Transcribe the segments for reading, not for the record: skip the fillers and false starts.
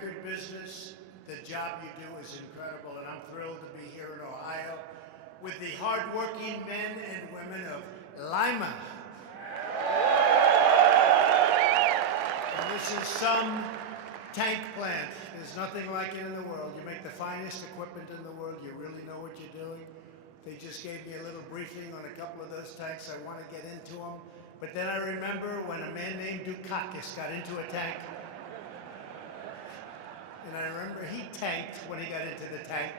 record business. The job you do is incredible, and I'm thrilled to be here in Ohio with the hardworking men and women of Lima. And this is some tank plant. There's nothing like it in the world. You make the finest equipment in the world. You really know what you're doing. They just gave me a little briefing on a couple of those tanks. I want to get into them. But then I remember when a man named Dukakis got into a tank. And I remember he tanked when he got into the tank.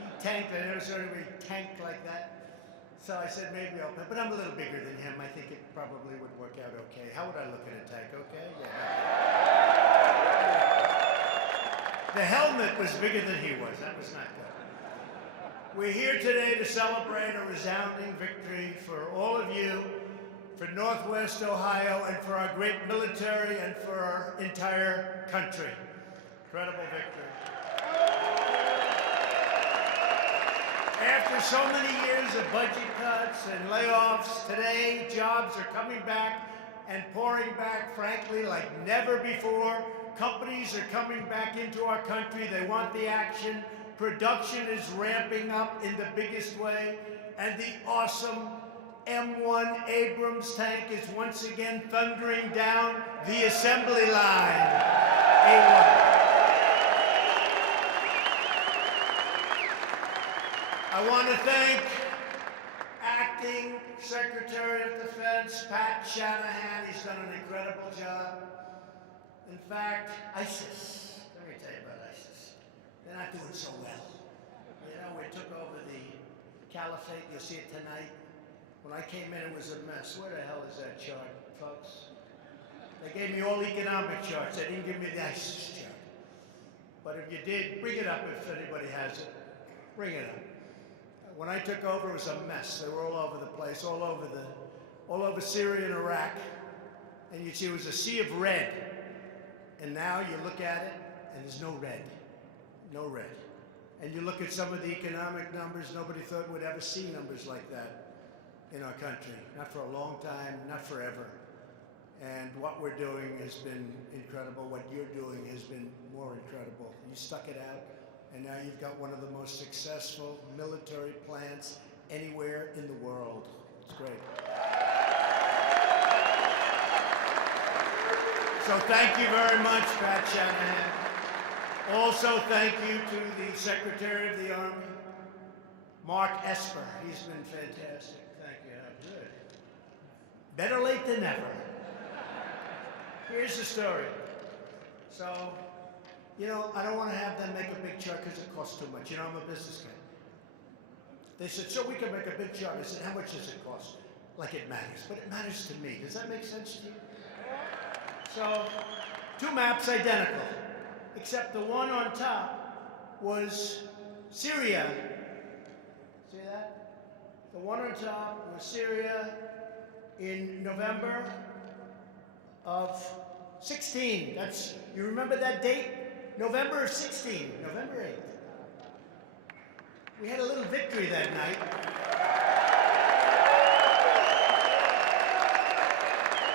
He tanked. I never saw anybody tank like that. So I said, maybe I'll, but I'm a little bigger than him. I think it probably would work out okay. How would I look in a tank? Okay? Yeah. The helmet was bigger than he was. That was not good. We're here today to celebrate a resounding victory for all of you, for Northwest Ohio, and for our great military, and for our entire country. Incredible victory. After so many years of budget cuts and layoffs, today jobs are coming back and pouring back, frankly, like never before. Companies are coming back into our country. They want the action. Production is ramping up in the biggest way. And the awesome M1 Abrams tank is once again thundering down the assembly line. A1. I want to thank Acting Secretary of Defense Pat Shanahan. He's done an incredible job. In fact, ISIS, let me tell you about ISIS. They're not doing so well. You know, we took over the caliphate. You'll see it tonight. When I came in, it was a mess. Where the hell is that chart, folks? They gave me all economic charts. They didn't give me the ISIS chart. But if you did, bring it up if anybody has it. Bring it up. When I took over, it was a mess. They were all over the place, all over Syria and Iraq. And you see it was a sea of red. And now you look at it, and there's no red. No red. And you look at some of the economic numbers, nobody thought we'd ever see numbers like that in our country. Not for a long time, not forever. And what we're doing has been incredible. What you're doing has been more incredible. You stuck it out. And now you've got one of the most successful military plants anywhere in the world. It's great. So thank you very much, Pat Shanahan. Also, thank you to the Secretary of the Army, Mark Esper. He's been fantastic. Thank you. Good. Better late than never. Here's the story. So, you know, I don't want to have them make a big chart because it costs too much. You know, I'm a business guy. They said, so we can make a big chart. I said, how much does it cost? Like it matters. But it matters to me. Does that make sense to you? So, two maps identical, except the one on top was Syria. See that? The one on top was Syria in November of 16. That's, you remember that date? November of 16, November 8th. We had a little victory that night.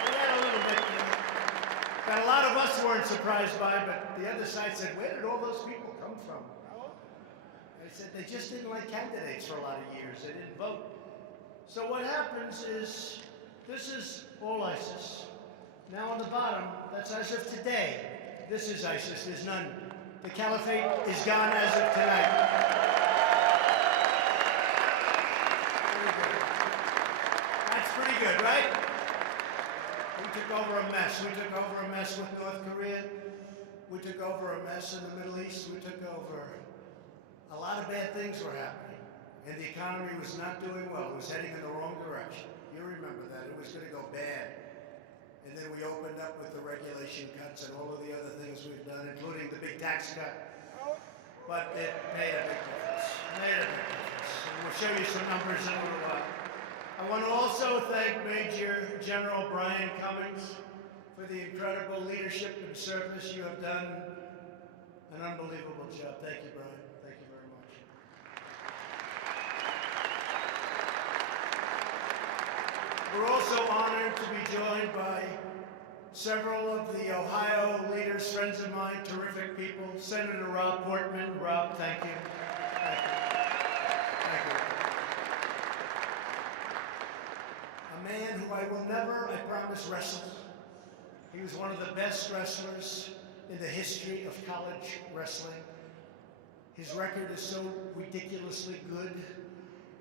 We had a little victory that a lot of us weren't surprised by, but the other side said, where did all those people come from? I said, they just didn't like candidates for a lot of years. They didn't vote. So what happens is, this is all ISIS. Now on the bottom, that's as of today. This is ISIS. There's none. The caliphate is gone as of tonight. Pretty good. That's pretty good, right? We took over a mess. We took over a mess with North Korea. We took over a mess in the Middle East. We took over. A lot of bad things were happening. And the economy was not doing well. It was heading in the wrong direction. You remember that. It was going to go bad. And then we opened up with the regulation cuts and all of the other things we've done, including the big tax cut. But it made a big difference. Made a big difference. And we'll show you some numbers in a little while. I want to also thank Major General Brian Cummings for the incredible leadership and service. You have done an unbelievable job. Thank you, Brian. Thank you very much. We're also honored to be joined by several of the Ohio leaders, friends of mine, terrific people. Senator Rob Portman. Rob, thank you. Thank you. Thank you. A man who I will never, I promise, wrestle. He was one of the best wrestlers in the history of college wrestling. His record is so ridiculously good.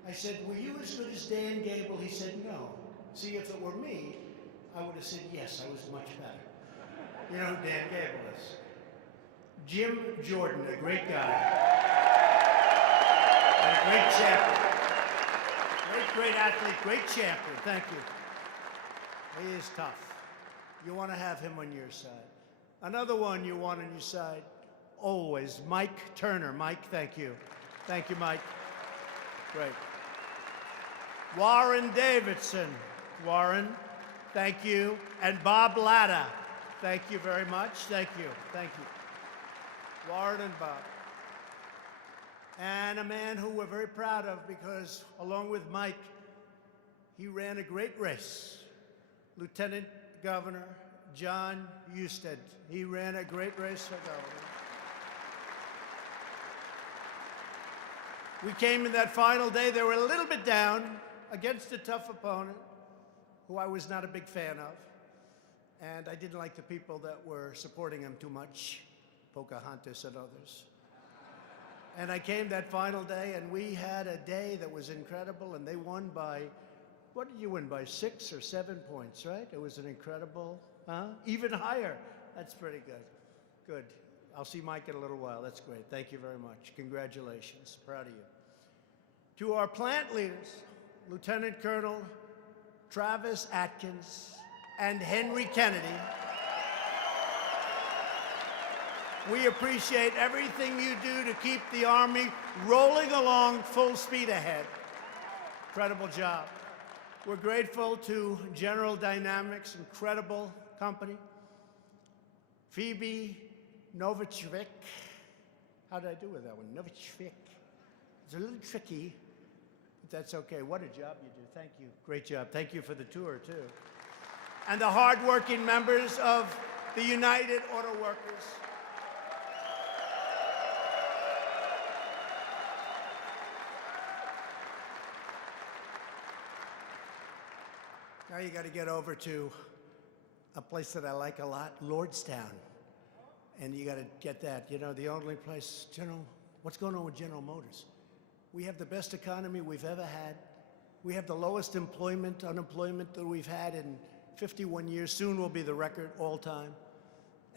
I said, were you as good as Dan Gable? He said, no. See, if it were me, I would have said, yes, I was much better. You know who Dan Gable is? Jim Jordan, a great guy. And a great champion. Great athlete, great champion. Thank you. He is tough. You want to have him on your side. Another one you want on your side, always, Mike Turner. Mike, thank you. Thank you, Mike. Great. Warren Davidson. Warren, thank you. And Bob Latta. Thank you very much. Thank you. Thank you. Warren and Bob. And a man who we're very proud of because, along with Mike, he ran a great race. Lieutenant Governor John Husted. He ran a great race for governor. We came in that final day. They were a little bit down against a tough opponent who I was not a big fan of. And I didn't like the people that were supporting him too much, Pocahontas and others. And I came that final day, and we had a day that was incredible, and they won by, what did you win, by 6 or 7 points, right? It was an incredible, even higher. That's pretty good. Good. I'll see Mike in a little while. That's great. Thank you very much. Congratulations. Proud of you. To our plant leaders, Lieutenant Colonel Travis Atkins and Henry Kennedy, we appreciate everything you do to keep the Army rolling along full speed ahead. Incredible job. We're grateful to General Dynamics, incredible company. Phoebe Novichvik. How did I do with that one? Novichvik. It's a little tricky, but that's okay. What a job you do. Thank you. Great job. Thank you for the tour, too. And the hardworking members of the United Auto Workers. Now you got to get over to a place that I like a lot, Lordstown. And you got to get that. You know, the only place, what's going on with General Motors? We have the best economy we've ever had. We have the lowest unemployment that we've had in 51 years. Soon will be the record all time.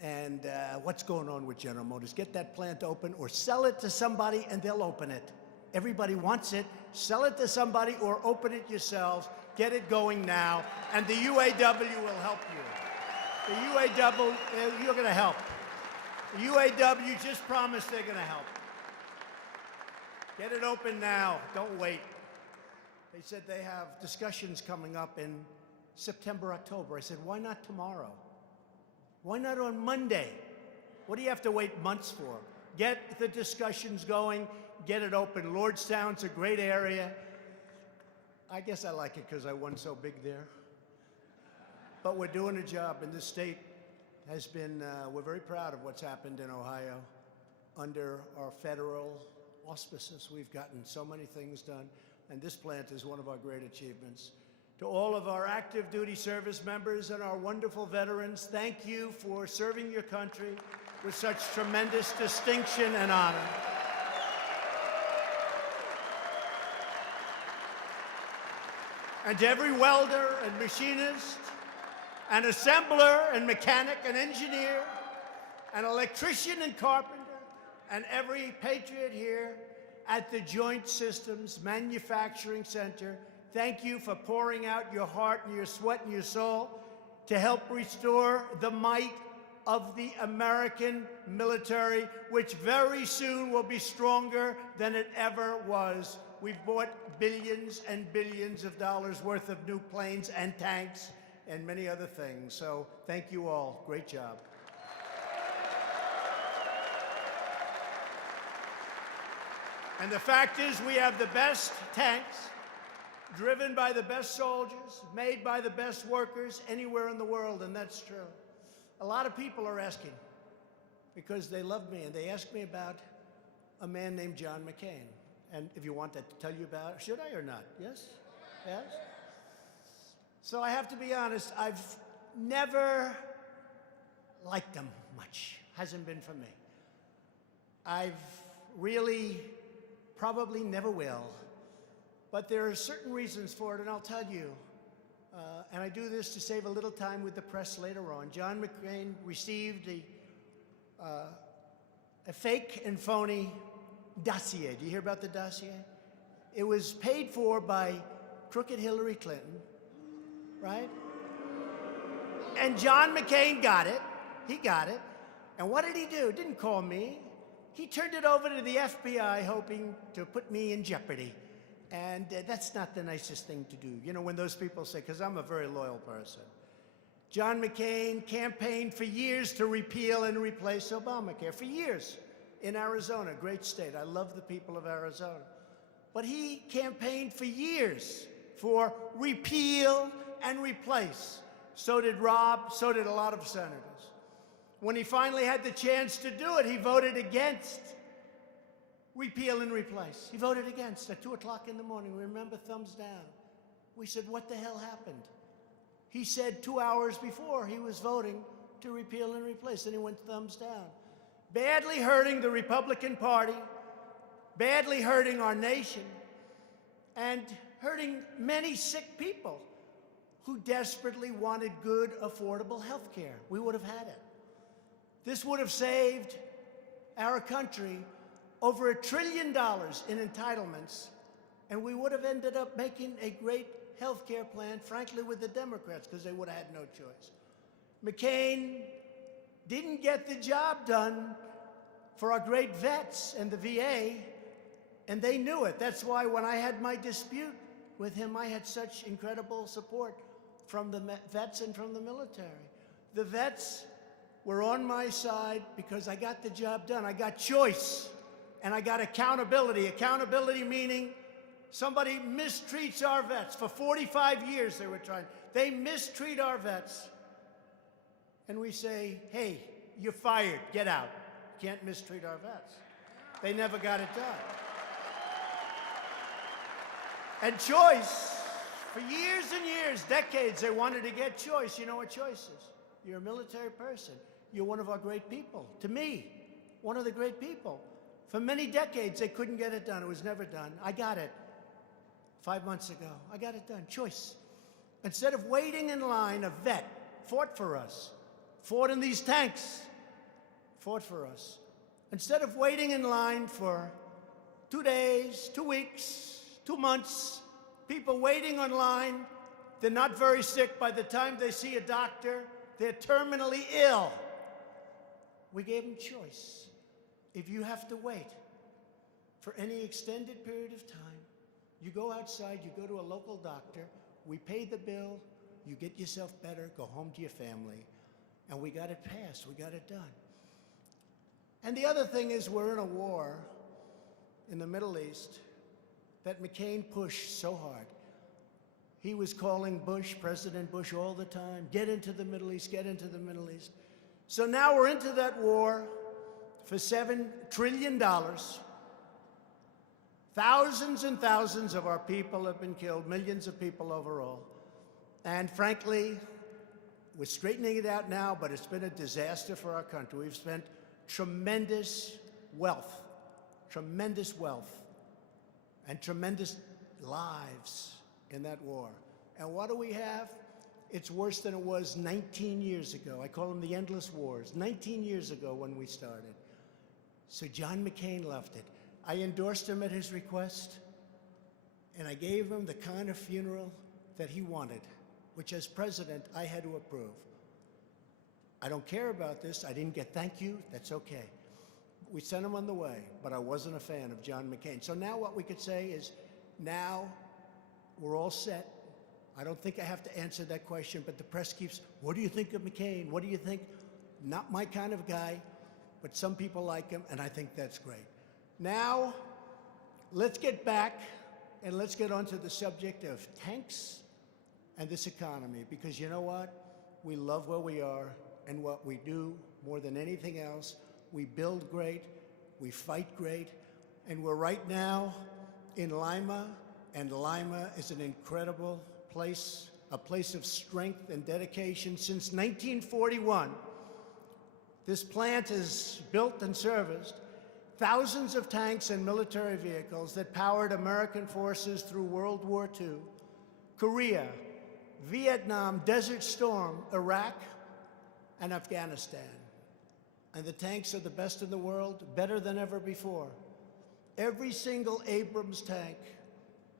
And what's going on with General Motors? Get that plant open or sell it to somebody and they'll open it. Everybody wants it. Sell it to somebody or open it yourselves. Get it going now. And the UAW will help you. The UAW, you're going to help. The UAW just promised they're going to help. Get it open now. Don't wait. They said they have discussions coming up in September, October. I said, why not tomorrow? Why not on Monday? What do you have to wait months for? Get the discussions going. Get it open. Lordstown's a great area. I guess I like it because I won so big there. But we're doing a job, and this state has been, we're very proud of what's happened in Ohio. Under our federal auspices, we've gotten so many things done, and this plant is one of our great achievements. To all of our active duty service members and our wonderful veterans, thank you for serving your country with such tremendous distinction and honor. And to every welder and machinist, and assembler and mechanic and engineer, and electrician and carpenter, and every patriot here at the Joint Systems Manufacturing Center, thank you for pouring out your heart and your sweat and your soul to help restore the might of the American military, which very soon will be stronger than it ever was. We've bought billions and billions of dollars worth of new planes and tanks and many other things. So thank you all. Great job. And the fact is, we have the best tanks, driven by the best soldiers, made by the best workers anywhere in the world, and that's true. A lot of people are asking because they love me, and they ask me about a man named John McCain. And if you want to tell you about it, should I or not? Yes? Yes? So I have to be honest, I've never liked him much. Hasn't been for me. I've really probably never will. But there are certain reasons for it, and I'll tell you. And I do this to save a little time with the press later on. John McCain received a fake and phony dossier. Do you hear about the dossier? It was paid for by crooked Hillary Clinton, right? And John McCain got it. He got it. And what did he do? Didn't call me. He turned it over to the FBI, hoping to put me in jeopardy. And that's not the nicest thing to do. You know, when those people say, because I'm a very loyal person. John McCain campaigned for years to repeal and replace Obamacare, for years, in Arizona, great state. I love the people of Arizona. But he campaigned for years for repeal and replace. So did Rob, so did a lot of senators. When he finally had the chance to do it, he voted against repeal and replace. He voted against at 2 o'clock in the morning. Remember, thumbs down. We said, what the hell happened? He said 2 hours before he was voting to repeal and replace, and he went thumbs down. Badly hurting the Republican Party, badly hurting our nation, and hurting many sick people who desperately wanted good, affordable health care. We would have had it. This would have saved our country over $1 trillion in entitlements, and we would have ended up making a great health care plan, frankly, with the Democrats, because they would have had no choice. McCain didn't get the job done for our great vets and the VA, and they knew it. That's why when I had my dispute with him, I had such incredible support from the vets and from the military. The vets were on my side because I got the job done. I got choice, and I got accountability. Accountability meaning somebody mistreats our vets. For 45 years they were trying. They mistreat our vets. And we say, hey, you're fired, get out. Can't mistreat our vets. They never got it done. And choice, for years and years, decades, they wanted to get choice. You know what choice is? You're a military person. You're one of our great people. To me, one of the great people. For many decades, they couldn't get it done. It was never done. I got it 5 months ago. I got it done. Choice. Instead of waiting in line, a vet fought for us, fought in these tanks, fought for us. Instead of waiting in line for 2 days, 2 weeks, 2 months, people waiting online, they're not very sick. By the time they see a doctor, they're terminally ill. We gave them choice. If you have to wait for any extended period of time, you go outside, you go to a local doctor, we pay the bill, you get yourself better, go home to your family, and we got it passed, we got it done. And the other thing is we're in a war in the Middle East that McCain pushed so hard. He was calling Bush, President Bush, all the time, get into the Middle East, get into the Middle East. So now we're into that war for $7 trillion. Thousands and thousands of our people have been killed, millions of people overall. And frankly, we're straightening it out now, but it's been a disaster for our country. We've spent tremendous wealth, and tremendous lives in that war. And what do we have? It's worse than it was 19 years ago. I call them the endless wars. 19 years ago when we started. So John McCain left it. I endorsed him at his request, and I gave him the kind of funeral that he wanted, which as president, I had to approve. I don't care about this. I didn't get thank you. That's okay. We sent him on the way, but I wasn't a fan of John McCain. So now what we could say is, now we're all set. I don't think I have to answer that question, but the press keeps, what do you think of McCain? What do you think? Not my kind of guy, but some people like him, and I think that's great. Now, let's get back and let's get onto the subject of tanks and this economy, because you know what? We love where we are. And what we do more than anything else, we build great, we fight great, and we're right now in Lima, and Lima is an incredible place, a place of strength and dedication. Since 1941, this plant has built and serviced thousands of tanks and military vehicles that powered American forces through World War II, Korea, Vietnam, Desert Storm, Iraq, and Afghanistan. And the tanks are the best in the world, better than ever before. Every single Abrams tank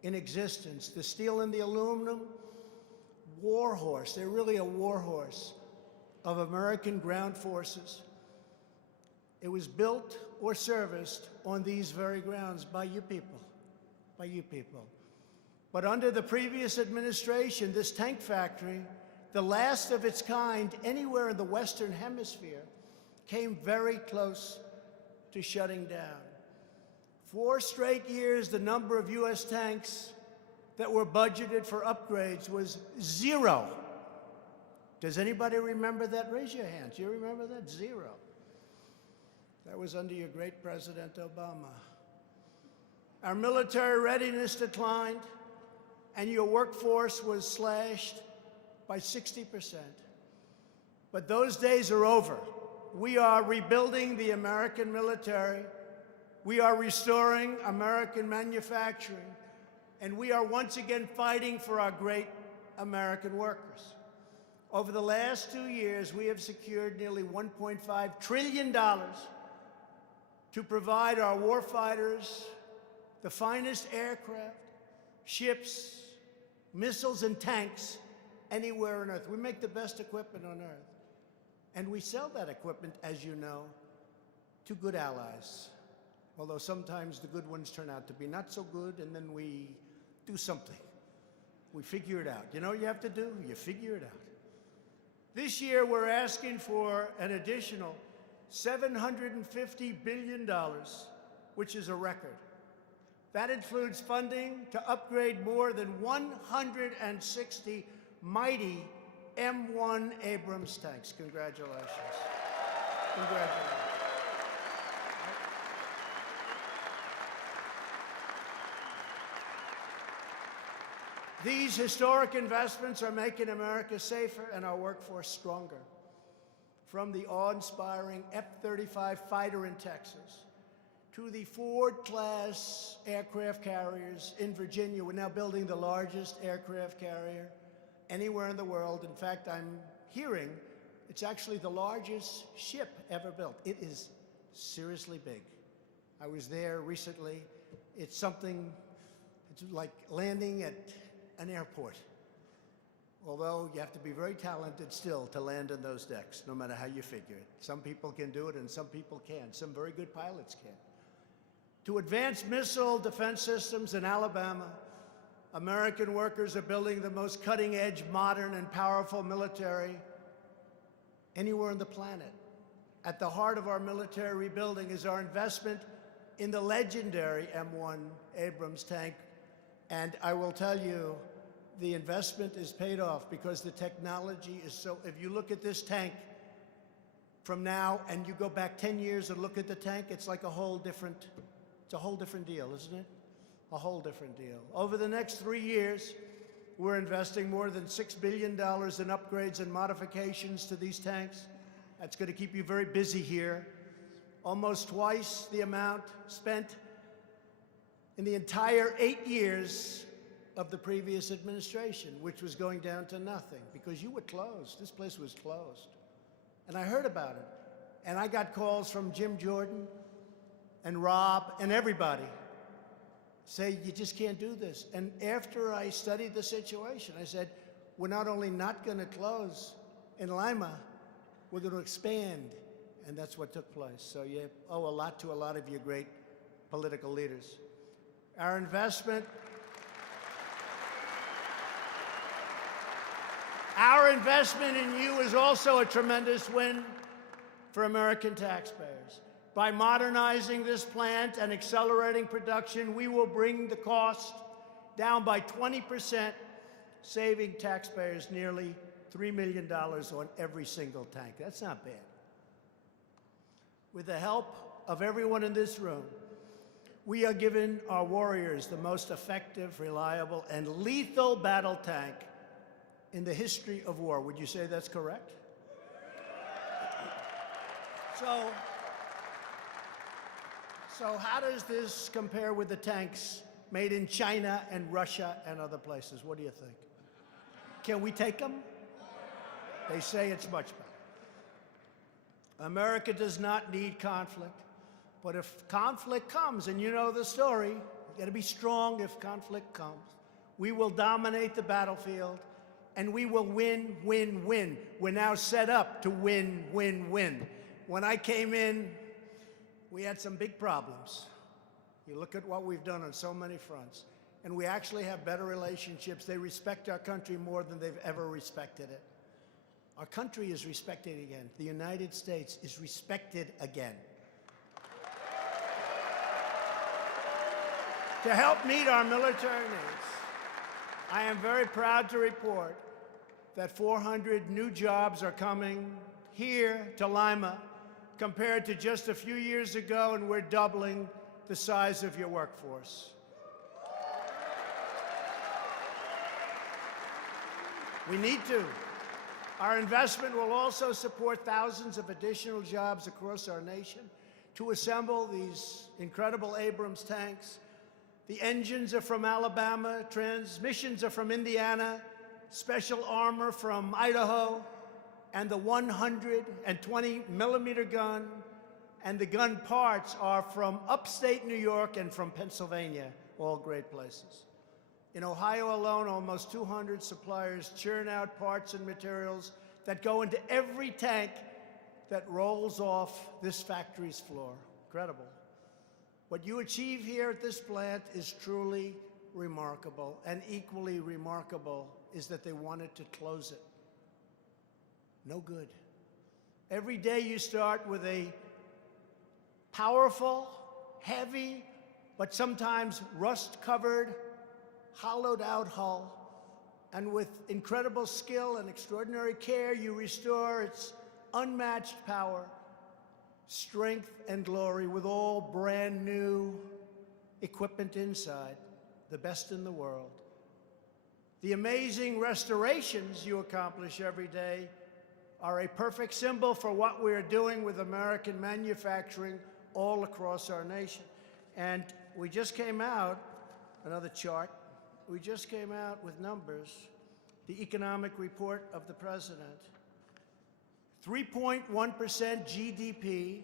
in existence, the steel and the aluminum, war horse, they're really a war horse of American ground forces. It was built or serviced on these very grounds by you people, by you people. But under the previous administration, this tank factory, the last of its kind anywhere in the Western Hemisphere, came very close to shutting down. 4 straight years, the number of U.S. tanks that were budgeted for upgrades was 0. Does anybody remember that? Raise your hands. You remember that? 0. That was under your great President Obama. Our military readiness declined, and your workforce was slashed by 60%. But those days are over. We are rebuilding the American military. We are restoring American manufacturing. And we are once again fighting for our great American workers. Over the last 2 years, we have secured nearly $1.5 trillion to provide our warfighters the finest aircraft, ships, missiles, and tanks anywhere on Earth. We make the best equipment on Earth. And we sell that equipment, as you know, to good allies. Although sometimes the good ones turn out to be not so good, and then we do something. We figure it out. You know what you have to do? You figure it out. This year, we're asking for an additional $750 billion, which is a record. That includes funding to upgrade more than 160 mighty M1 Abrams tanks. Congratulations. Congratulations. These historic investments are making America safer and our workforce stronger. From the awe-inspiring F-35 fighter in Texas to the Ford-class aircraft carriers in Virginia. We're now building the largest aircraft carrier anywhere in the world. In fact, I'm hearing it's actually the largest ship ever built. It is seriously big. I was there recently. It's something, it's like landing at an airport. Although you have to be very talented still to land on those decks, no matter how you figure it. Some people can do it and some people can't. Some very good pilots can. To advance missile defense systems in Alabama, American workers are building the most cutting-edge, modern, and powerful military anywhere on the planet. At the heart of our military rebuilding is our investment in the legendary M1 Abrams tank. And I will tell you, the investment is paid off because the technology is so, if you look at this tank from now and you go back 10 years and look at the tank, it's like a whole different, it's a whole different deal, isn't it? A whole different deal. Over the next 3 years, we're investing more than $6 billion in upgrades and modifications to these tanks. That's going to keep you very busy here. Almost twice the amount spent in the entire 8 years of the previous administration, which was going down to nothing because you were closed. This place was closed. And I heard about it. And I got calls from Jim Jordan and Rob and everybody say, you just can't do this. And after I studied the situation, I said, we're not only not going to close in Lima, we're going to expand. And that's what took place. So you owe a lot to a lot of your great political leaders. Our investment in you is also a tremendous win for American taxpayers. By modernizing this plant and accelerating production, we will bring the cost down by 20%, saving taxpayers nearly $3 million on every single tank. That's not bad. With the help of everyone in this room, we are giving our warriors the most effective, reliable, and lethal battle tank in the history of war. Would you say that's correct? So how does this compare with the tanks made in China and Russia and other places? What do you think? Can we take them? They say it's much better. America does not need conflict, but if conflict comes, and you know the story, you got to be strong if conflict comes. We will dominate the battlefield, and we will win, win, win. We're now set up to win, win, win. When I came in, we had some big problems. You look at what we've done on so many fronts, and we actually have better relationships. They respect our country more than they've ever respected it. Our country is respected again. The United States is respected again. To help meet our military needs, I am very proud to report that 400 new jobs are coming here to Lima compared to just a few years ago, and we're doubling the size of your workforce. We need to. Our investment will also support thousands of additional jobs across our nation to assemble these incredible Abrams tanks. The engines are from Alabama, transmissions are from Indiana, special armor from Idaho, and the 120-millimeter gun and the gun parts are from upstate New York and from Pennsylvania, all great places. In Ohio alone, almost 200 suppliers churn out parts and materials that go into every tank that rolls off this factory's floor. Incredible. What you achieve here at this plant is truly remarkable, and equally remarkable is that they wanted to close it. No good. Every day you start with a powerful, heavy, but sometimes rust-covered, hollowed-out hull, and with incredible skill and extraordinary care, you restore its unmatched power, strength, and glory with all brand new equipment inside, the best in the world. The amazing restorations you accomplish every day are a perfect symbol for what we're doing with American manufacturing all across our nation. And we just came out, another chart, we just came out with numbers, the economic report of the president. 3.1% GDP,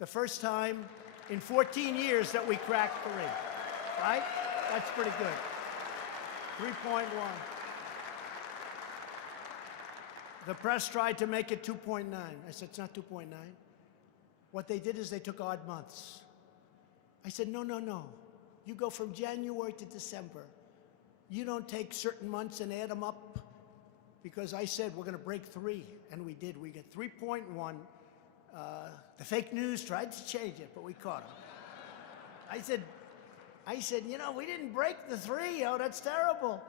the first time in 14 years that we cracked 3, right? That's pretty good. 3.1. The press tried to make it 2.9. I said, it's not 2.9. What they did is they took odd months. I said, no, no, no. You go from January to December. You don't take certain months and add them up, because I said we're going to break 3, and we did. We get 3.1. The fake news tried to change it, but we caught them. I said, you know, we didn't break the 3. Oh, that's terrible.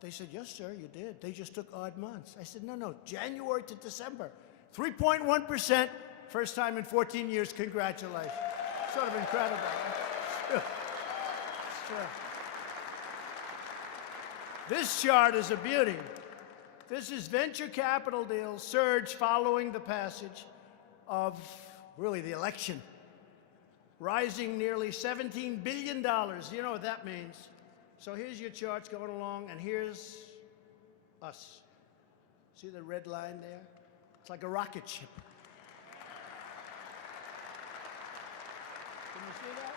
They said, yes, sir, you did. They just took odd months. I said, no, no, January to December. 3.1%, first time in 14 years. Congratulations. Sort of incredible. It's true. This chart is a beauty. This is venture capital deals surge following the passage of, really, the election, rising nearly $17 billion. You know what that means. So here's your charts going along, and here's us. See the red line there? It's like a rocket ship. Can you see that?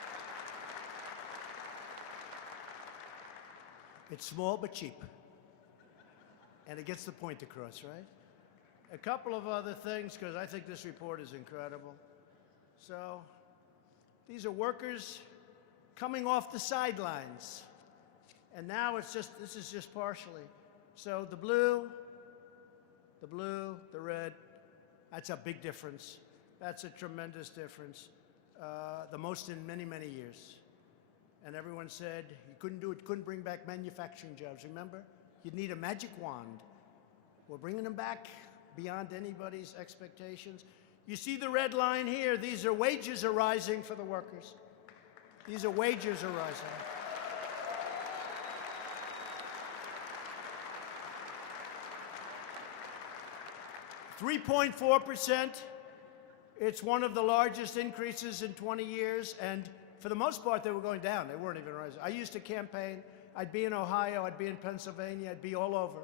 It's small but cheap. And it gets the point across, right? A couple of other things, because I think this report is incredible. So these are workers coming off the sidelines. And now it's just, this is just partially. So the blue, the red, that's a big difference. That's a tremendous difference. The most in many, many years. And everyone said you couldn't do it, couldn't bring back manufacturing jobs. Remember? You'd need a magic wand. We're bringing them back beyond anybody's expectations. You see the red line here. These are wages are rising for the workers. These are wages are rising. 3.4%. It's one of the largest increases in 20 years, and for the most part, they were going down. They weren't even rising. I used to campaign. I'd be in Ohio, I'd be in Pennsylvania, I'd be all over.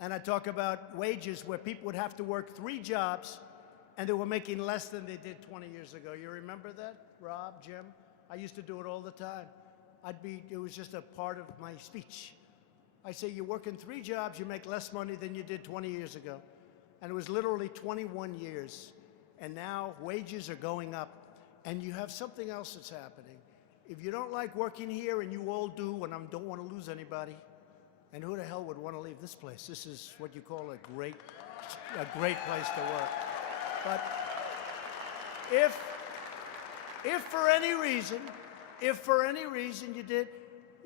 And I'd talk about wages where people would have to work 3 jobs, and they were making less than they did 20 years ago. You remember that, Rob, Jim? I used to do it all the time. It was just a part of my speech. I say, you're working 3 jobs, you make less money than you did 20 years ago. And it was literally 21 years. And now wages are going up. And you have something else that's happening. If you don't like working here, and you all do, and I don't want to lose anybody, and who the hell would want to leave this place? This is what you call a great place to work. But if for any reason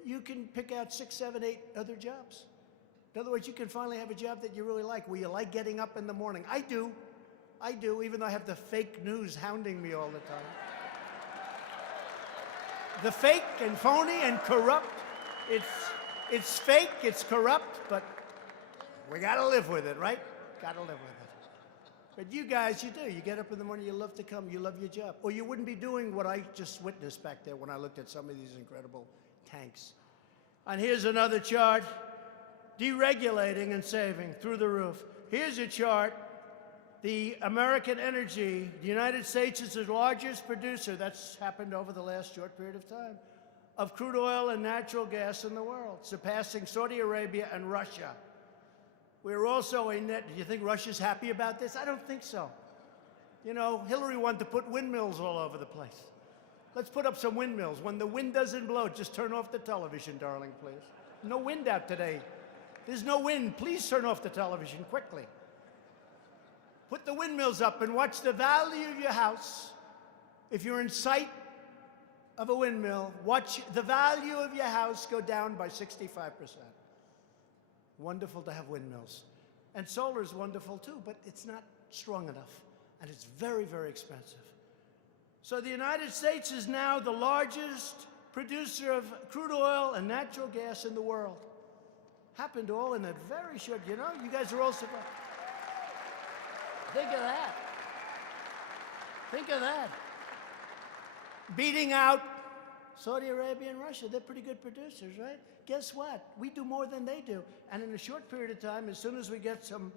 you can pick out 6, 7, 8 other jobs. In other words, you can finally have a job that you really like, where you like getting up in the morning. I do, even though I have the fake news hounding me all the time. The fake and phony and corrupt, it's fake, it's corrupt, but we gotta live with it, right? Gotta live with it. But you guys, you do. You get up in the morning, you love to come, you love your job. Or you wouldn't be doing what I just witnessed back there when I looked at some of these incredible tanks. And here's another chart. Deregulating and saving through the roof. Here's a chart. The American energy, the United States is the largest producer, that's happened over the last short period of time, of crude oil and natural gas in the world, surpassing Saudi Arabia and Russia. We're also a net, do you think Russia's happy about this? I don't think so. You know, Hillary wanted to put windmills all over the place. Let's put up some windmills. When the wind doesn't blow, just turn off the television, darling, please. No wind out today. There's no wind. Please turn off the television quickly. Put the windmills up and watch the value of your house. If you're in sight of a windmill, watch the value of your house go down by 65%. Wonderful to have windmills. And solar is wonderful too, but it's not strong enough. And it's very, very expensive. So the United States is now the largest producer of crude oil and natural gas in the world. Happened all in a very short, you know, you guys are all surprised. Think of that. Think of that. Beating out Saudi Arabia and Russia. They're pretty good producers, right? Guess what? We do more than they do. And in a short period of time, as soon as we get some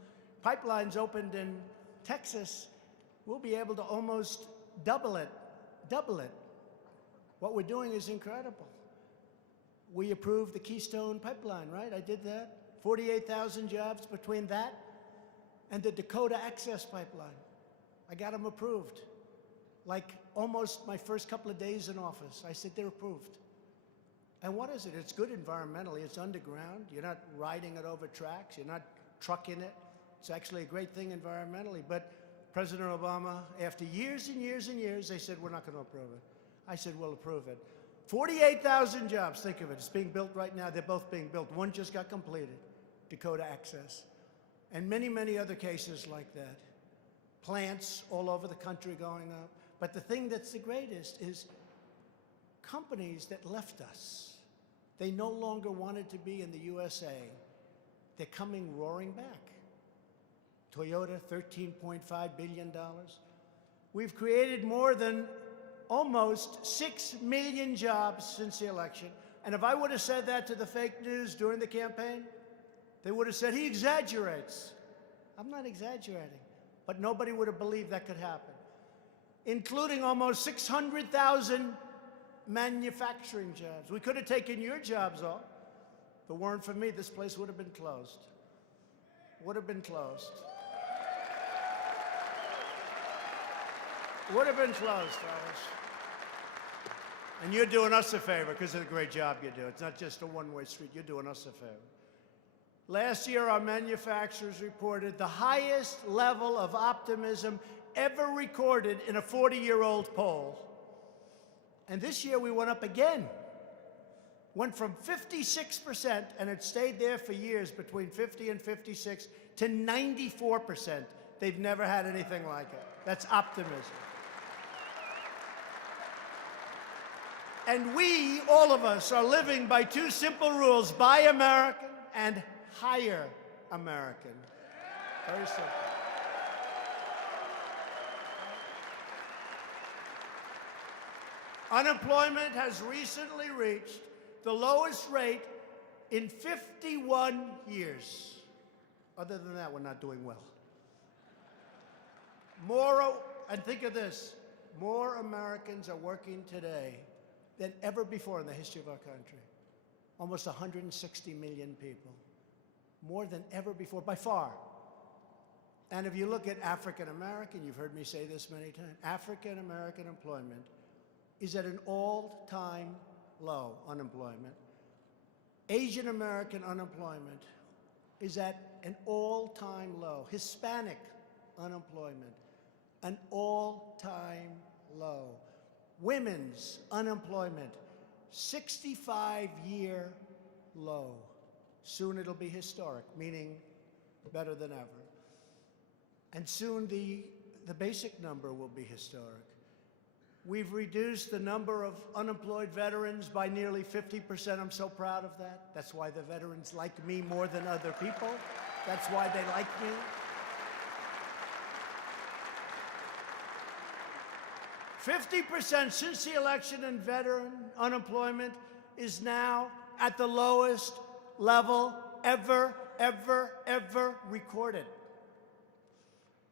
pipelines opened in Texas, we'll be able to almost double it. Double it. What we're doing is incredible. We approved the Keystone Pipeline, right? I did that. 48,000 jobs between that and the Dakota Access Pipeline. I got them approved. Like almost my first couple of days in office, I said they're approved. And what is it? It's good environmentally. It's underground. You're not riding it over tracks. You're not trucking it. It's actually a great thing environmentally. But President Obama, after years and years and years, they said, we're not going to approve it. I said, we'll approve it. 48,000 jobs, think of it. It's being built right now. They're both being built. One just got completed, Dakota Access. And many, many other cases like that. Plants all over the country going up. But the thing that's the greatest is companies that left us. They no longer wanted to be in the USA. They're coming roaring back. Toyota, $13.5 billion. We've created more than almost 6 million jobs since the election. And if I would have said that to the fake news during the campaign, they would have said, he exaggerates. I'm not exaggerating. But nobody would have believed that could happen. Including almost 600,000 manufacturing jobs. We could have taken your jobs off. If it weren't for me, this place would have been closed. Would have been closed. Would have been closed, fellas. And you're doing us a favor because of the great job you do. It's not just a one-way street. You're doing us a favor. Last year, our manufacturers reported the highest level of optimism ever recorded in a 40-year-old poll. And this year, we went up again. went from 56%, and it stayed there for years, between 50 and 56, to 94%. They've never had anything like it. That's optimism. And we, all of us, are living by two simple rules: buy American and hire American. Very simple. Unemployment has recently reached the lowest rate in 51 years. Other than that, we're not doing well. And think of this, more Americans are working today than ever before in the history of our country. Almost 160 million people. More than ever before, by far. And if you look at African American, you've heard me say this many times, African American employment is at an all-time low, unemployment. Asian American unemployment is at an all-time low. Hispanic unemployment, an all-time low. Women's unemployment, 65-year low. Soon it'll be historic, meaning better than ever. And soon the basic number will be historic. We've reduced the number of unemployed veterans by nearly 50%. I'm so proud of that. That's why the veterans like me more than other people. That's why they like me. %, since the election, and veteran unemployment is now at the lowest level ever recorded.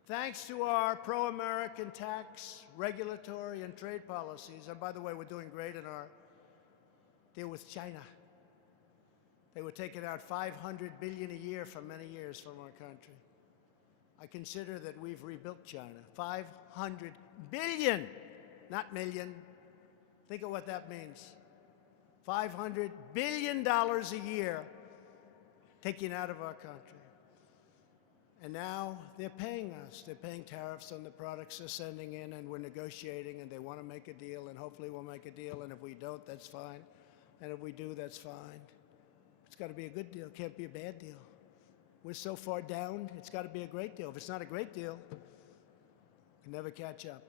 Thanks to our pro-American tax, regulatory, and trade policies, and by the way, we're doing great in our deal with China. They were taking out $500 billion a year for many years from our country. I consider that we've rebuilt China. $500 billion, not million. Think of what that means. $500 billion a year taken out of our country. And now they're paying us. They're paying tariffs on the products they're sending in, and we're negotiating, and they want to make a deal, and hopefully we'll make a deal, and if we don't, that's fine. And if we do, that's fine. It's got to be a good deal. It can't be a bad deal. We're so far down, it's got to be a great deal. If it's not a great deal, we can never catch up.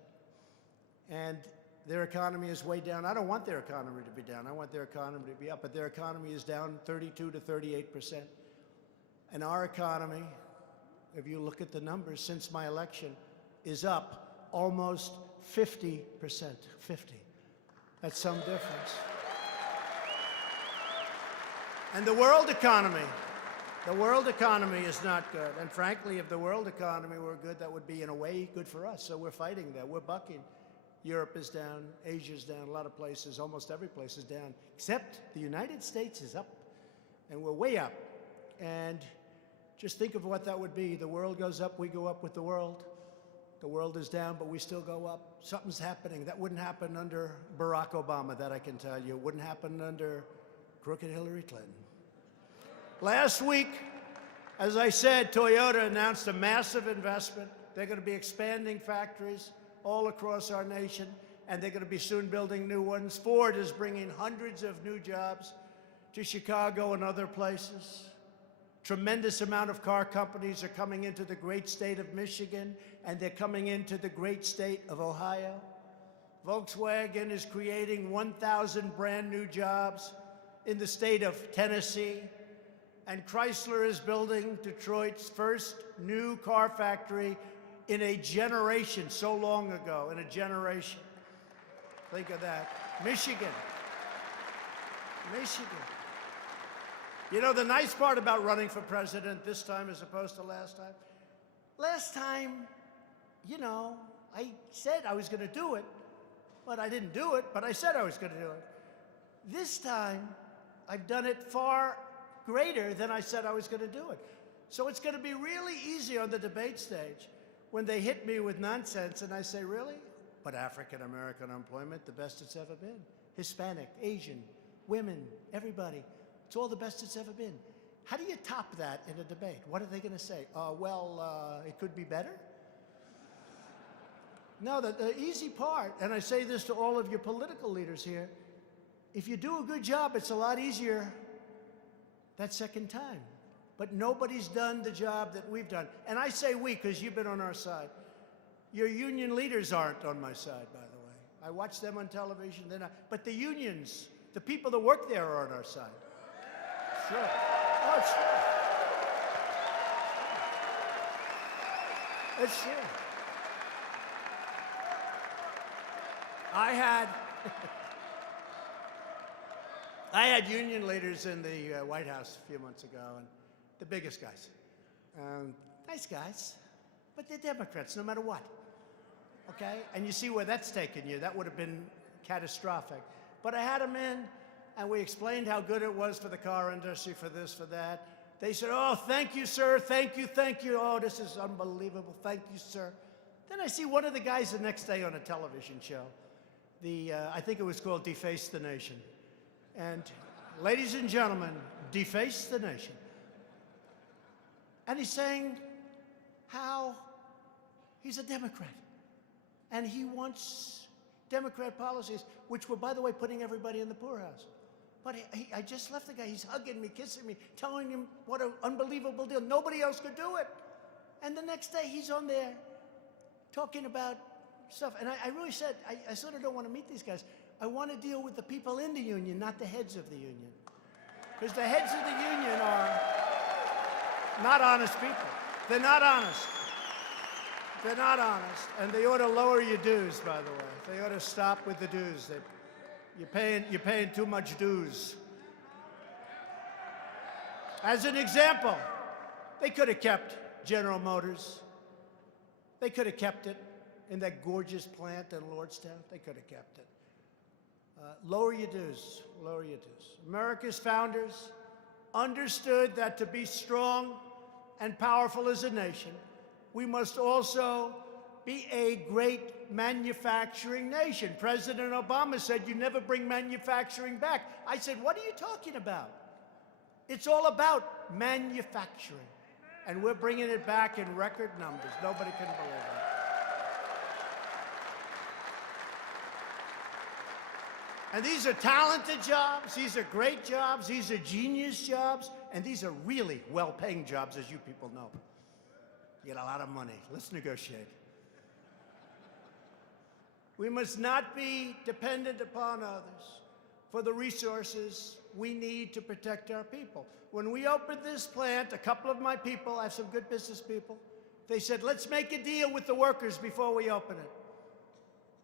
And their economy is way down. I don't want their economy to be down. I want their economy to be up, but their economy is down 32 to 38%. And our economy, if you look at the numbers since my election, is up almost 50%. 50. That's some difference. And the world economy is not good. And frankly, if the world economy were good, that would be, in a way, good for us. So we're fighting that. We're bucking. Europe is down. Asia's down. A lot of places, almost every place is down. Except the United States is up. And we're way up. And just think of what that would be. The world goes up, we go up with the world. The world is down, but we still go up. Something's happening. That wouldn't happen under Barack Obama, that I can tell you. It wouldn't happen under crooked Hillary Clinton. Last week, as I said, Toyota announced a massive investment. They're going to be expanding factories all across our nation, and they're going to be soon building new ones. Ford is bringing hundreds of new jobs to Chicago and other places. Tremendous amount of car companies are coming into the great state of Michigan, and they're coming into the great state of Ohio. Volkswagen is creating 1,000 brand new jobs in the state of Tennessee. And Chrysler is building Detroit's first new car factory in a generation, so long ago, in a generation. Think of that. Michigan. You know, the nice part about running for president this time as opposed to last time, you know, I said I was going to do it, but I didn't do it, but I said I was going to do it. This time, I've done it far greater than I said I was going to do it. So it's going to be really easy on the debate stage when they hit me with nonsense and I say, really? But African-American unemployment, the best it's ever been. Hispanic, Asian, women, everybody. It's all the best it's ever been. How do you top that in a debate? What are they going to say? It could be better? No, the easy part, and I say this to all of your political leaders here, if you do a good job, it's a lot easier that second time. But nobody's done the job that we've done. And I say we because you've been on our side. Your union leaders aren't on my side, by the way. I watch them on television. They're not. But the unions, the people that work there are on our side. Sure. Oh, it's true. It's true. I had union leaders in the White House a few months ago, and the biggest guys. Nice guys, but they're Democrats no matter what. Okay? And you see where that's taken you. That would have been catastrophic. But I had them in, and we explained how good it was for the car industry, for this, for that. They said, oh, thank you, sir. Thank you, thank you. Oh, this is unbelievable. Thank you, sir. Then I see one of the guys the next day on a television show. I think it was called Deface the Nation. And ladies and gentlemen, Deface the Nation. And he's saying how he's a Democrat. And he wants Democrat policies, which were, by the way, putting everybody in the poorhouse. But I just left the guy. He's hugging me, kissing me, telling him what an unbelievable deal. Nobody else could do it. And the next day, he's on there talking about stuff. And I really said, I sort of don't want to meet these guys. I want to deal with the people in the union, not the heads of the union. Because the heads of the union are not honest people. They're not honest. They're not honest. And they ought to lower your dues, by the way. They ought to stop with the dues. You're paying too much dues. As an example, they could have kept General Motors. They could have kept it in that gorgeous plant in Lordstown. They could have kept it. Lower your dues. Lower your dues. America's founders understood that to be strong and powerful as a nation, we must also be a great manufacturing nation. President Obama said, you never bring manufacturing back. I said, what are you talking about? It's all about manufacturing. And we're bringing it back in record numbers. Nobody can believe it. And these are talented jobs. These are great jobs. These are genius jobs. And these are really well-paying jobs, as you people know. You get a lot of money. Let's negotiate. We must not be dependent upon others for the resources we need to protect our people. When we opened this plant, a couple of my people, I have some good business people, they said, let's make a deal with the workers before we open it.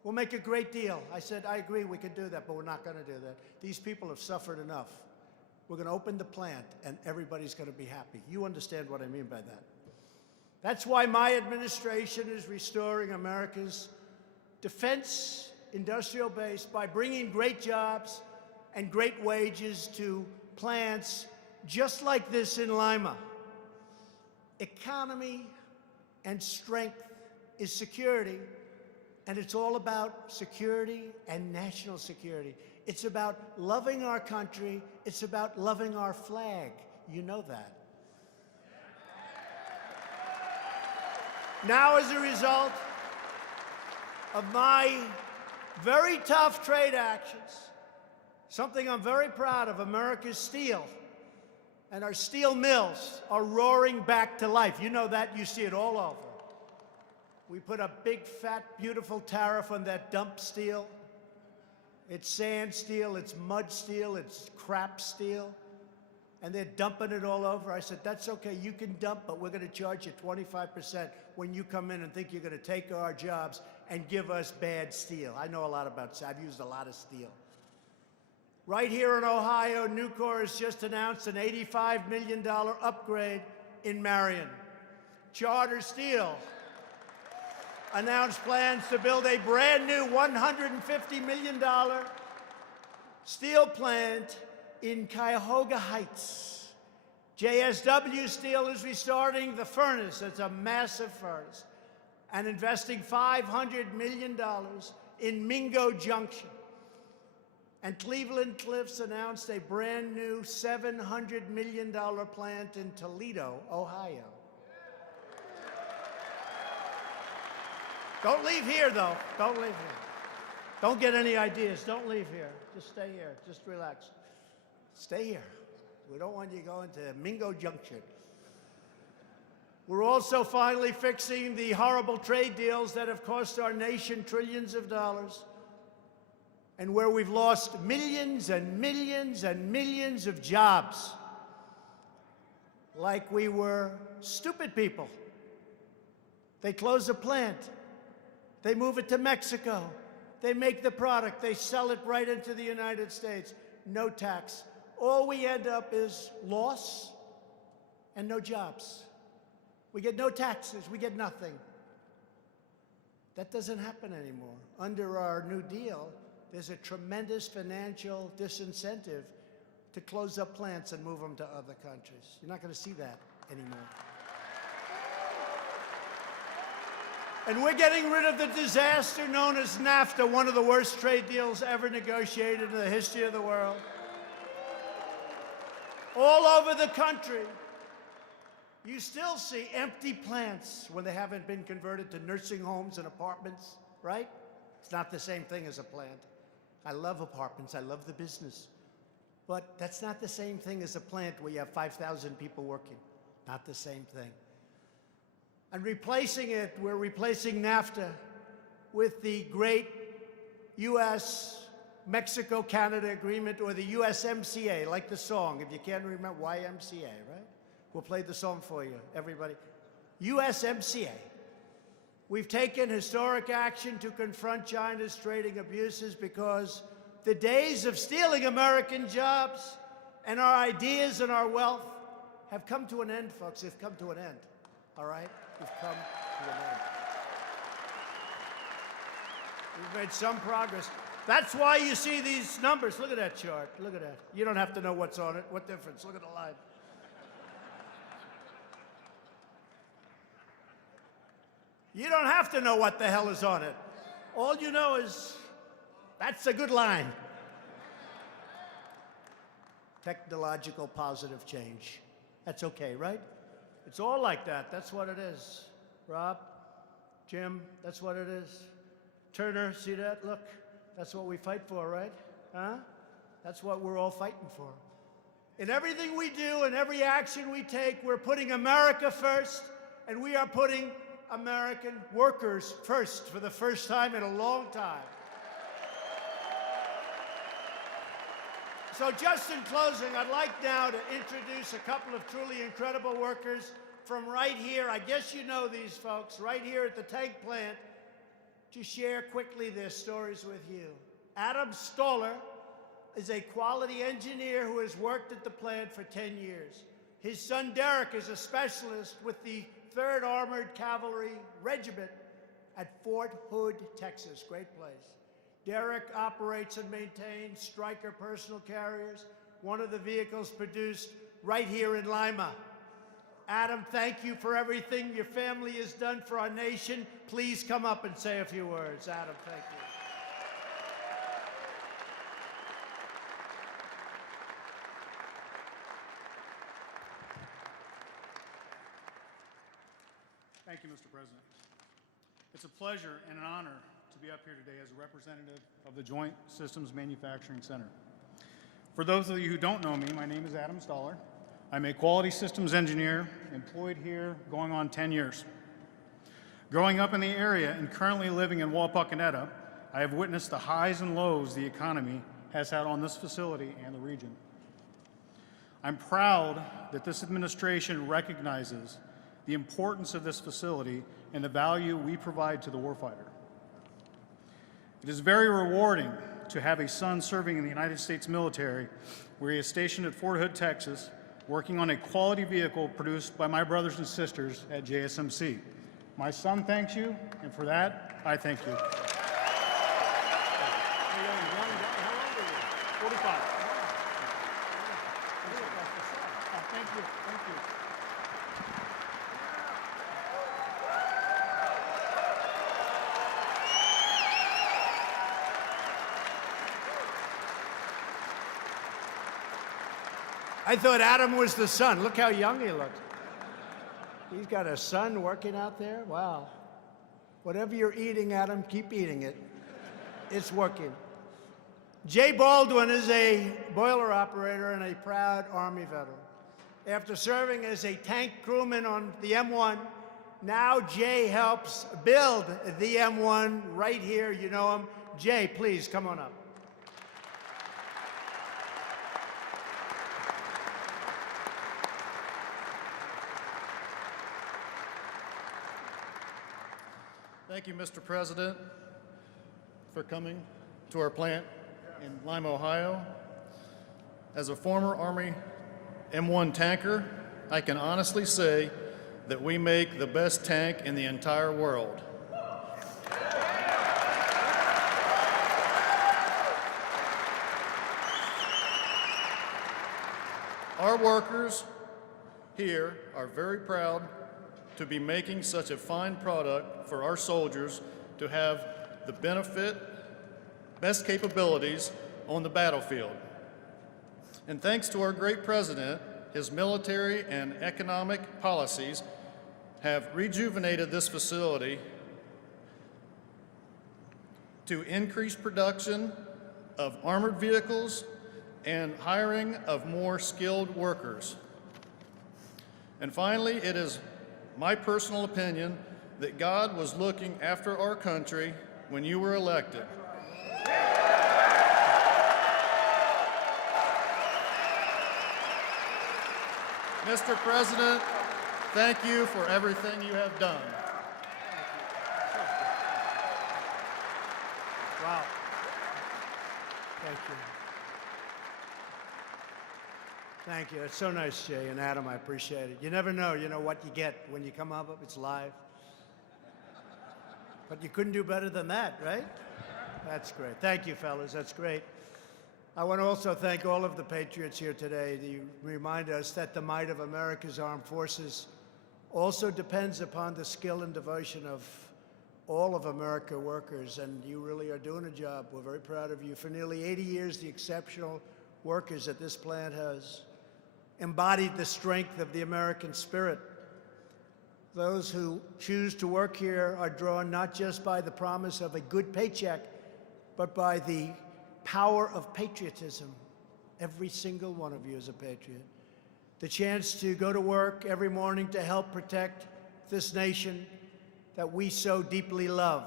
We'll make a great deal. I said, I agree, we can do that, but we're not going to do that. These people have suffered enough. We're going to open the plant, and everybody's going to be happy. You understand what I mean by that. That's why my administration is restoring America's defense industrial base by bringing great jobs and great wages to plants just like this in Lima. Economy and strength is security, and it's all about security and national security. It's about loving our country. It's about loving our flag. You know that. Now, as a result of my very tough trade actions, something I'm very proud of, America's steel and our steel mills are roaring back to life. You know that. You see it all over. We put a big, fat, beautiful tariff on that dump steel. It's sand steel, it's mud steel, it's crap steel. And they're dumping it all over. I said, that's okay, you can dump, but we're going to charge you 25% when you come in and think you're going to take our jobs and give us bad steel. I know a lot about steel. I've used a lot of steel. Right here in Ohio, Nucor has just announced an $85 million upgrade in Marion. Charter Steel announced plans to build a brand new $150 million steel plant in Cuyahoga Heights. JSW Steel is restarting the furnace. It's a massive furnace. And investing $500 million in Mingo Junction. And Cleveland Cliffs announced a brand new $700 million plant in Toledo, Ohio. Don't leave here, though. Don't leave here. Don't get any ideas. Don't leave here. Just stay here. Just relax. Stay here. We don't want you going to Mingo Junction. We're also finally fixing the horrible trade deals that have cost our nation trillions of dollars, and where we've lost millions and millions and millions of jobs, like we were stupid people. They close a plant. They move it to Mexico. They make the product. They sell it right into the United States. No tax. All we end up is loss and no jobs. We get no taxes. We get nothing. That doesn't happen anymore. Under our New Deal, there's a tremendous financial disincentive to close up plants and move them to other countries. You're not going to see that anymore. And we're getting rid of the disaster known as NAFTA, one of the worst trade deals ever negotiated in the history of the world. All over the country, you still see empty plants when they haven't been converted to nursing homes and apartments, right? It's not the same thing as a plant. I love apartments. I love the business. But that's not the same thing as a plant where you have 5,000 people working. Not the same thing. And replacing it, we're replacing NAFTA with the great U.S.-Mexico-Canada agreement, or the USMCA, like the song. If you can't remember, YMCA, right? We'll play the song for you, everybody. USMCA. We've taken historic action to confront China's trading abuses, because the days of stealing American jobs and our ideas and our wealth have come to an end, folks. They've come to an end, all right? We've come to an end. We've made some progress. That's why you see these numbers. Look at that chart. Look at that. You don't have to know what's on it. What difference? Look at the line. You don't have to know what the hell is on it. All you know is that's a good line. Technological positive change. That's okay, right? It's all like that. That's what it is. Rob, Jim, that's what it is. Turner, see that? Look, that's what we fight for, right? Huh? That's what we're all fighting for. In everything we do and every action we take, we're putting America first, and we are putting American workers first for the first time in a long time. So just in closing, I'd like now to introduce a couple of truly incredible workers from right here. I guess you know these folks, right here at the tank plant, to share quickly their stories with you. Adam Stoller is a quality engineer who has worked at the plant for 10 years. His son Derek is a specialist with the 3rd Armored Cavalry Regiment at Fort Hood, Texas. Great place. Derek operates and maintains Stryker personal carriers, one of the vehicles produced right here in Lima. Adam, thank you for everything your family has done for our nation. Please come up and say a few words. Adam, thank you. Thank you, Mr. President. It's a pleasure and an honor to be up here today as a representative of the Joint Systems Manufacturing Center. For those of you who don't know me, my name is Adam Stoller. I'm a quality systems engineer employed here going on 10 years. Growing up in the area and currently living in Wapakoneta, I have witnessed the highs and lows the economy has had on this facility and the region. I'm proud that this administration recognizes the importance of this facility and the value we provide to the warfighter. It is very rewarding to have a son serving in the United States military, where he is stationed at Fort Hood, Texas, working on a quality vehicle produced by my brothers and sisters at JSMC. My son thanks you, and for that, I thank you. How old are you? 45. Thank you. Thank you. I thought Adam was the son. Look how young he looks. He's got a son working out there. Wow. Whatever you're eating, Adam, keep eating it. It's working. Jay Baldwin is a boiler operator and a proud Army veteran. After serving as a tank crewman on the M1, now Jay helps build the M1 right here. You know him. Jay, please come on up. Thank you, Mr. President, for coming to our plant in Lima, Ohio. As a former Army M1 tanker, I can honestly say that we make the best tank in the entire world. Our workers here are very proud to be making such a fine product for our soldiers to have the benefit, best capabilities on the battlefield. And thanks to our great president, his military and economic policies have rejuvenated this facility to increase production of armored vehicles and hiring of more skilled workers. And finally, it is my personal opinion that God was looking after our country when you were elected. Mr. President, thank you for everything you have done. Wow. Thank you. Thank you. It's so nice, Jay and Adam. I appreciate it. You never know, what you get when you come up. It's live. But you couldn't do better than that, right? That's great. Thank you, fellas. That's great. I want to also thank all of the patriots here today. You remind us that the might of America's armed forces also depends upon the skill and devotion of all of America workers, and you really are doing a job. We're very proud of you. For nearly 80 years, the exceptional workers at this plant has embodied the strength of the American spirit. Those who choose to work here are drawn not just by the promise of a good paycheck, but by the power of patriotism. Every single one of you is a patriot. The chance to go to work every morning to help protect this nation that we so deeply love.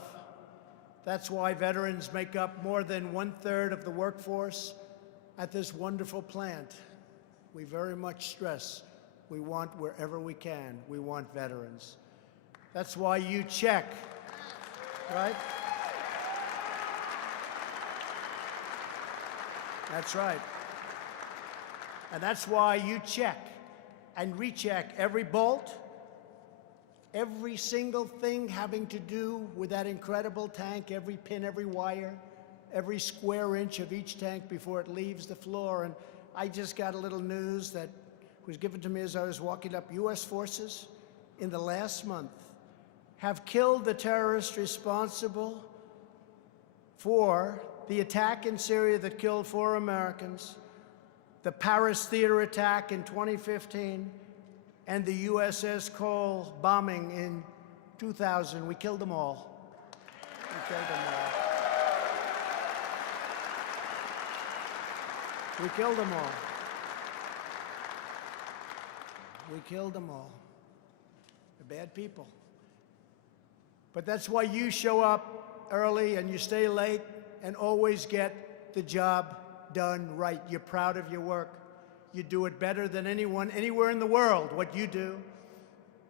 That's why veterans make up more than 1/3 of the workforce at this wonderful plant. We very much stress we want, wherever we can, we want veterans. That's why you check, right? That's right. And that's why you check and recheck every bolt, every single thing having to do with that incredible tank, every pin, every wire, every square inch of each tank before it leaves the floor. And I just got a little news that was given to me as I was walking up. U.S. forces in the last month have killed the terrorist responsible for the attack in Syria that killed 4 Americans, the Paris theater attack in 2015, and the USS Cole bombing in 2000. We killed them all. We killed them all. We killed them all. We killed them all. They're bad people. But that's why you show up early and you stay late and always get the job done right. You're proud of your work. You do it better than anyone, anywhere in the world, what you do.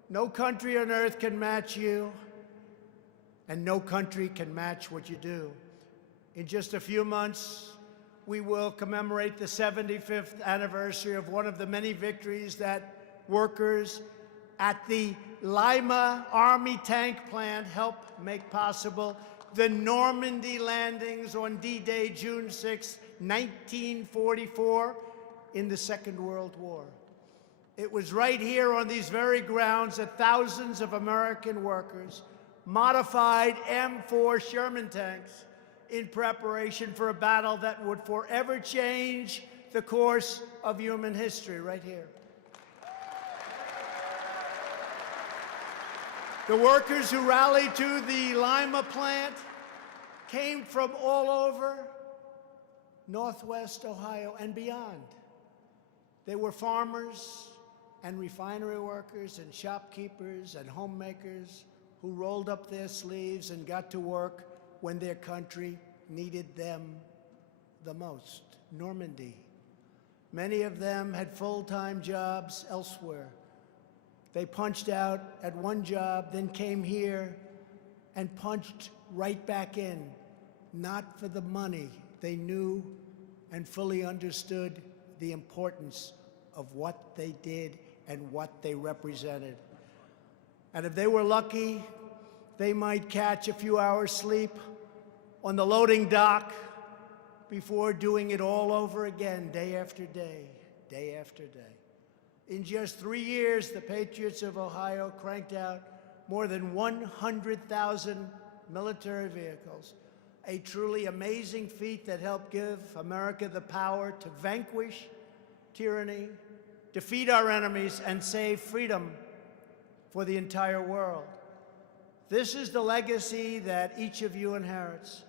No country on earth can match you, and no country can match what you do. In just a few months, we will commemorate the 75th anniversary of one of the many victories that workers at the Lima Army Tank Plant helped make possible. The Normandy landings on D-Day, June 6, 1944, in the Second World War. It was right here on these very grounds that thousands of American workers modified M4 Sherman tanks in preparation for a battle that would forever change the course of human history, right here. The workers who rallied to the Lima plant came from all over Northwest Ohio and beyond. They were farmers and refinery workers and shopkeepers and homemakers who rolled up their sleeves and got to work when their country needed them the most. Normandy. Many of them had full-time jobs elsewhere. They punched out at one job, then came here and punched right back in, not for the money. They knew and fully understood the importance of what they did and what they represented. And if they were lucky, they might catch a few hours sleep on the loading dock before doing it all over again, day after day, day after day. In just 3 years, the Patriots of Ohio cranked out more than 100,000 military vehicles, a truly amazing feat that helped give America the power to vanquish tyranny, defeat our enemies, and save freedom for the entire world. This is the legacy that each of you inherits,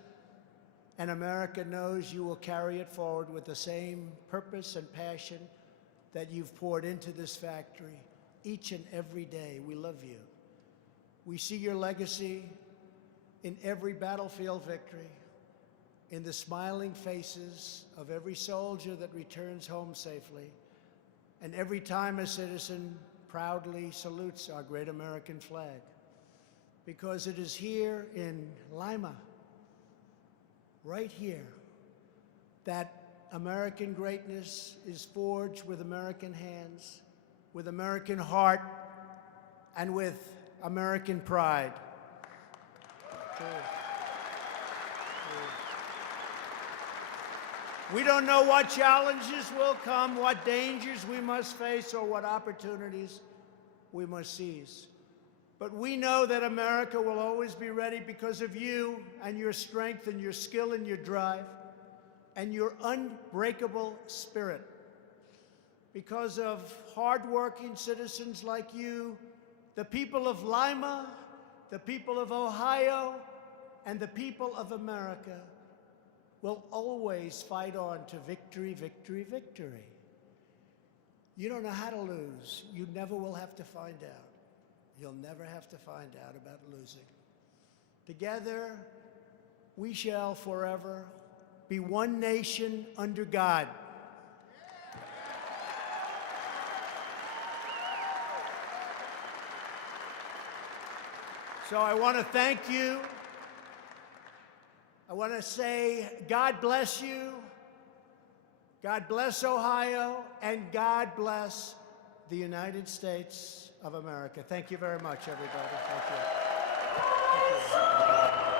and America knows you will carry it forward with the same purpose and passion that you've poured into this factory each and every day. We love you. We see your legacy in every battlefield victory, in the smiling faces of every soldier that returns home safely, and every time a citizen proudly salutes our great American flag. Because it is here in Lima, right here, that American greatness is forged with American hands, with American heart, and with American pride. We don't know what challenges will come, what dangers we must face, or what opportunities we must seize. But we know that America will always be ready because of you and your strength and your skill and your drive and your unbreakable spirit. Because of hardworking citizens like you, the people of Lima, the people of Ohio, and the people of America will always fight on to victory, victory, victory. You don't know how to lose. You never will have to find out. You'll never have to find out about losing. Together, we shall forever be one nation under God. So I want to thank you. I want to say, God bless you, God bless Ohio, and God bless the United States of America. Thank you very much, everybody. Thank you. Thank you.